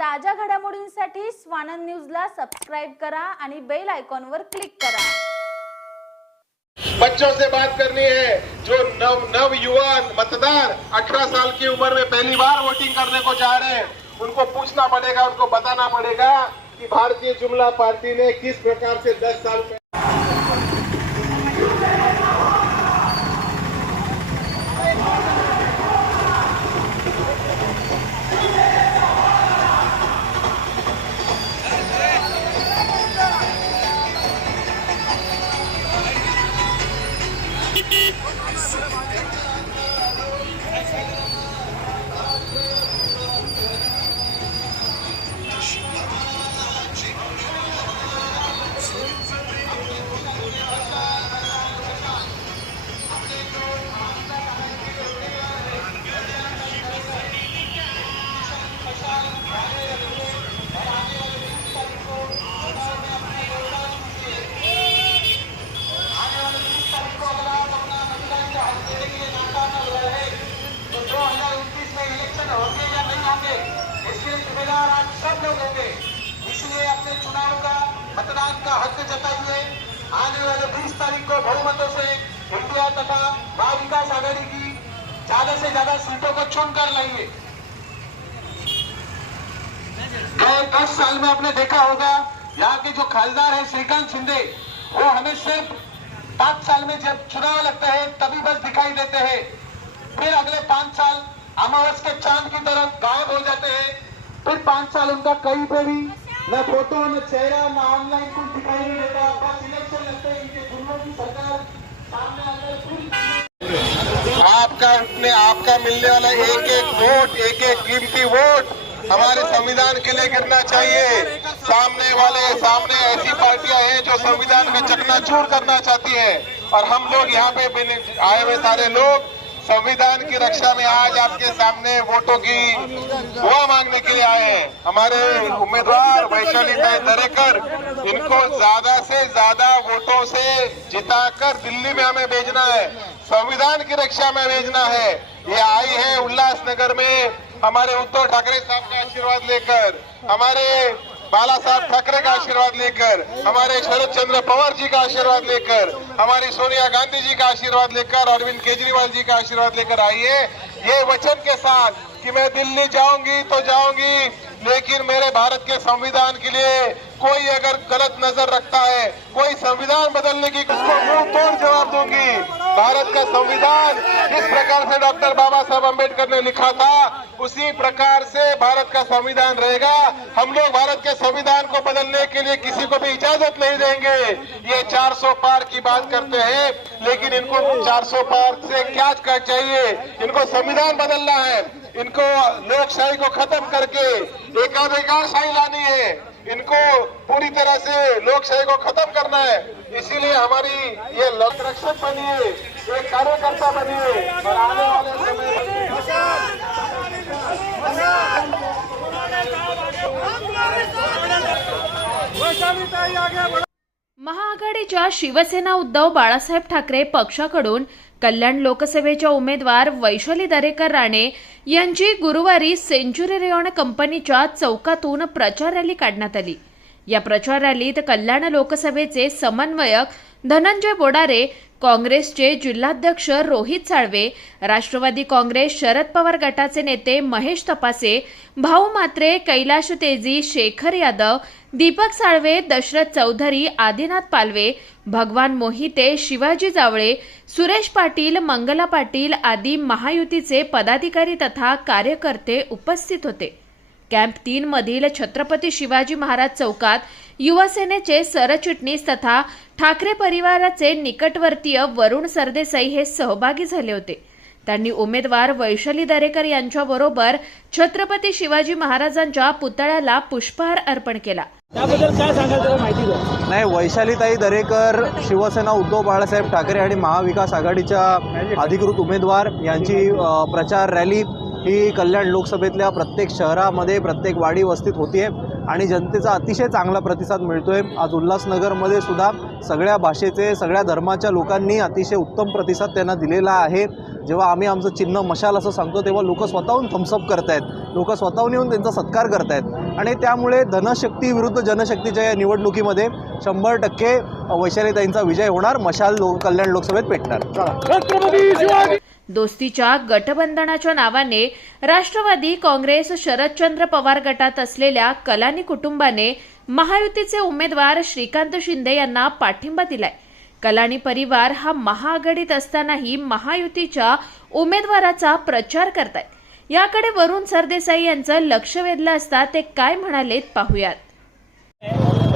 ताज्या घडामोडींसाठी स्वानंद न्यूजला सबस्क्राईब करा आणि बेल आयकॉनवर क्लिक करा. बच्चों से बात करनी है जो नव नव युवान मतदार 18 साल की उम्र में पहली बार वोटिंग करने को जा रहे हैं उनको पूछना पड़ेगा उनको बताना पड़ेगा कि भारतीय जुमला पार्टी ने किस प्रकार से 10 साल अपने चुनाव का, मतदान का हक जताइए। आने वाले 20 तारीख को बहुमतों से इंडिया तथा महा विकास आघाड़ी की ज़्यादा से ज़्यादा सीटों को चुन कर लाइए। गए दस साल में आपने देखा होगा, यहाँ के जो खासदार है श्रीकांत शिंदे, वो हमें सिर्फ़ पाँच साल में जब चुनाव लगता है, तभी बस दिखाई देते हैं। फिर अगले पाँच साल अमावस के चाँद की तरह गायब हो जाते हैं। फिर पाँच साल उनका कहीं पे भी न फ़ोटो न चेहरा न ऑनलाइन कुछ दिखाई नहीं देता। बस इलेक्शन लगते हैं, इनके गुंडों की सरकार सामने आकर पूरी आपका अपने आपका मिलने वाला एक एक वोट, एक एक कीमती वोट हमारे संविधान के लिए गिरना चाहिए। सामने वाले, सामने ऐसी पार्टियाँ हैं जो संविधान में चकनाचूर करना चाहती है। और हम लोग यहाँ पे आए हुए सारे लोग संविधान की रक्षा में आज आपके सामने वोटों की दुआ मांगने के लिए आए हैं। हमारे उम्मीदवार वैशाली ताई दरेकर, इनको ज़्यादा से ज़्यादा वोटों से जिताकर दिल्ली में हमें भेजना है। संविधान की रक्षा में भेजना है। ये आई है उल्लासनगर में हमारे उद्धव ठाकरे साहब का आशीर्वाद लेकर। हमारे बाला साहब ठाकरे का आशीर्वाद लेकर, हमारे शरद चंद्र पवार जी का आशीर्वाद लेकर, हमारी सोनिया गांधी जी का आशीर्वाद लेकर, अरविंद केजरीवाल जी का आशीर्वाद लेकर आइए। ये वचन के साथ कि मैं दिल्ली जाऊँगी तो जाऊँगी, लेकिन मेरे भारत के संविधान के लिए कोई अगर गलत नज़र रखता है, कोई संविधान बदलने की उसको मुँह तोड़ जवाब दूँगी। भारत का संविधान जिस प्रकार से डॉक्टर बाबा साहब अंबेडकर ने लिखा था, उसी प्रकार से भारत का संविधान रहेगा। हम लोग भारत के संविधान को बदलने के लिए किसी को भी इजाज़त नहीं देंगे। ये 400 पार की बात करते हैं, लेकिन इनको 400 पार से क्या चाहिए? इनको संविधान बदलना है। इनको लोकशाही को खत्म करके एकाधिकारशाही लानी है। इनको पूरी तरह से लोकशाही को खत्म करना है। इसीलिए हमारी ये लोक रक्षक बनिए एक कार्यकर्ता बनिए और आने वाले समय में महाआघाडीच्या शिवसेना उद्धव बाळासाहेब ठाकरे पक्षाकडून कल्याण लोकसभेच्या उमेदवार वैशाली दरेकर राणे यांची गुरुवारी सेंच्युरी रेयॉन कंपनीच्या चौकातून प्रचार रॅली काढण्यात आली. या प्रचार रॅलीत कल्याण लोकसभेचे समन्वयक धनंजय बोडारे काँग्रेसचे जिल्हाध्यक्ष रोहित साळवे राष्ट्रवादी काँग्रेस शरद पवार गटाचे नेते महेश तपासे भाऊ मात्रे कैलाश तेजी शेखर यादव दीपक साळवे दशरथ चौधरी आदिनाथ पालवे भगवान मोहिते शिवाजी जावळे सुरेश पाटील मंगला पाटील आदी महायुतीचे पदाधिकारी तथा कार्यकर्ते उपस्थित होते. कॅम्प तीन मधील छत्रपती शिवाजी महाराज चौकात युवासेनेचे सरचिटणीस तथा ठाकरे परिवाराचे निकटवर्तीय वरुण सरदेसाई हे सहभागी झाले होते. त्यांनी उमेदवार वैशाली दरेकर यांच्याबरोबर छत्रपती शिवाजी महाराजांच्या पुतळ्याला पुष्पहार अर्पण केला. त्याबद्दल काय सांगाल माहिती नाही वैशालीताई दरेकर शिवसेना उद्धव बाळासाहेब ठाकरे आणि महाविकास आघाडीच्या अधिकृत उमेदवार यांची प्रचार रॅली ही कल्याण लोकसभेतल्या प्रत्येक शहरामध्ये प्रत्येक वाडी वस्तीत होतीये आणि जनतेचा अतिशय चांगला प्रतिसाद मिळतो आहे आज उल्हासनगरमध्ये सुद्धा सगळ्या भाषेचे सगळ्या धर्माच्या लोकांनी अतिशय उत्तम प्रतिसाद त्यांना दिलेला आहे. जेव्हा आम्ही आमचं चिन्ह मशाल असं सांगतो तेव्हा लोक स्वतःहून थम्सअप करतायत. लोक स्वतःहून येऊन त्यांचा सत्कार करतायत. आणि त्यामुळे धनशक्ती विरुद्ध जनशक्तीच्या या निवडणुकीमध्ये शंभर टक्के वैशालीताईंचा विजय होणार मशाल लो कल्याण लोकसभेत पेटणार दोस्तीच्या गठबंधनाच्या नावाने राष्ट्रवादी काँग्रेस शरदचंद्र पवार गटात असलेल्या कलानी कुटुंबाने महायुतीचे उमेदवार श्रीकांत शिंदे यांना पाठिंबा दिलाय. कलानी परिवार हा महाआघाडीत असतानाही महायुतीच्या उमेदवाराचा प्रचार करतायत. याकडे वरुण सरदेसाई यांचं लक्ष वेधलं असता ते काय म्हणालेत पाहुयात.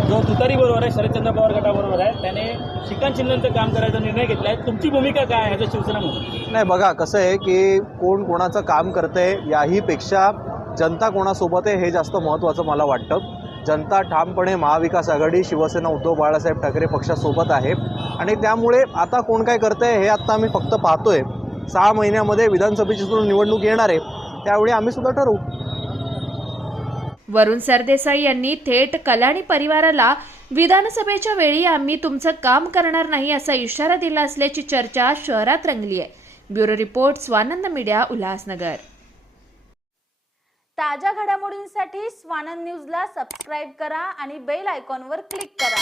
जो तुतारी बरोबर आहे शरदचंद्र पवार गटाबरोबर आहे त्याने श्रीकांत शिंदेचं काम करायचा निर्णय घेतला आहे तुमची भूमिका काय आहे शिवसेना म्हणून? नाही बघा कसं आहे की कोण कोणाचं काम करते याही पेक्षा जनता कोणासोबत आहे हे जास्त महत्त्वाचं मला वाटतं. जनता ठामपणे महाविकास आघाडी शिवसेना उद्धव बाळासाहेब ठाकरे पक्षासोबत आहे. आणि त्यामुळे आता कोण काय करते हे आत्ता आम्ही फक्त पाहतोय. सहा महिन्यामध्ये विधानसभेची सुद्धा निवडणूक येणार आहे. त्यावेळी आम्ही सुद्धा ठरवू. वरुण सरदेसाई यांनी थेट कलाणी परिवाराला विधानसभेच्या वेळी आम्ही तुमचं काम करणार नाही असा इशारा दिला असल्याची चर्चा शहरात रंगली आहे. Bureau report Swanand media Ulhasnagar. ताज्या घडामोडींसाठी स्वानंद न्यूजला सबस्क्राईब करा आणि बेल आयकॉनवर क्लिक करा.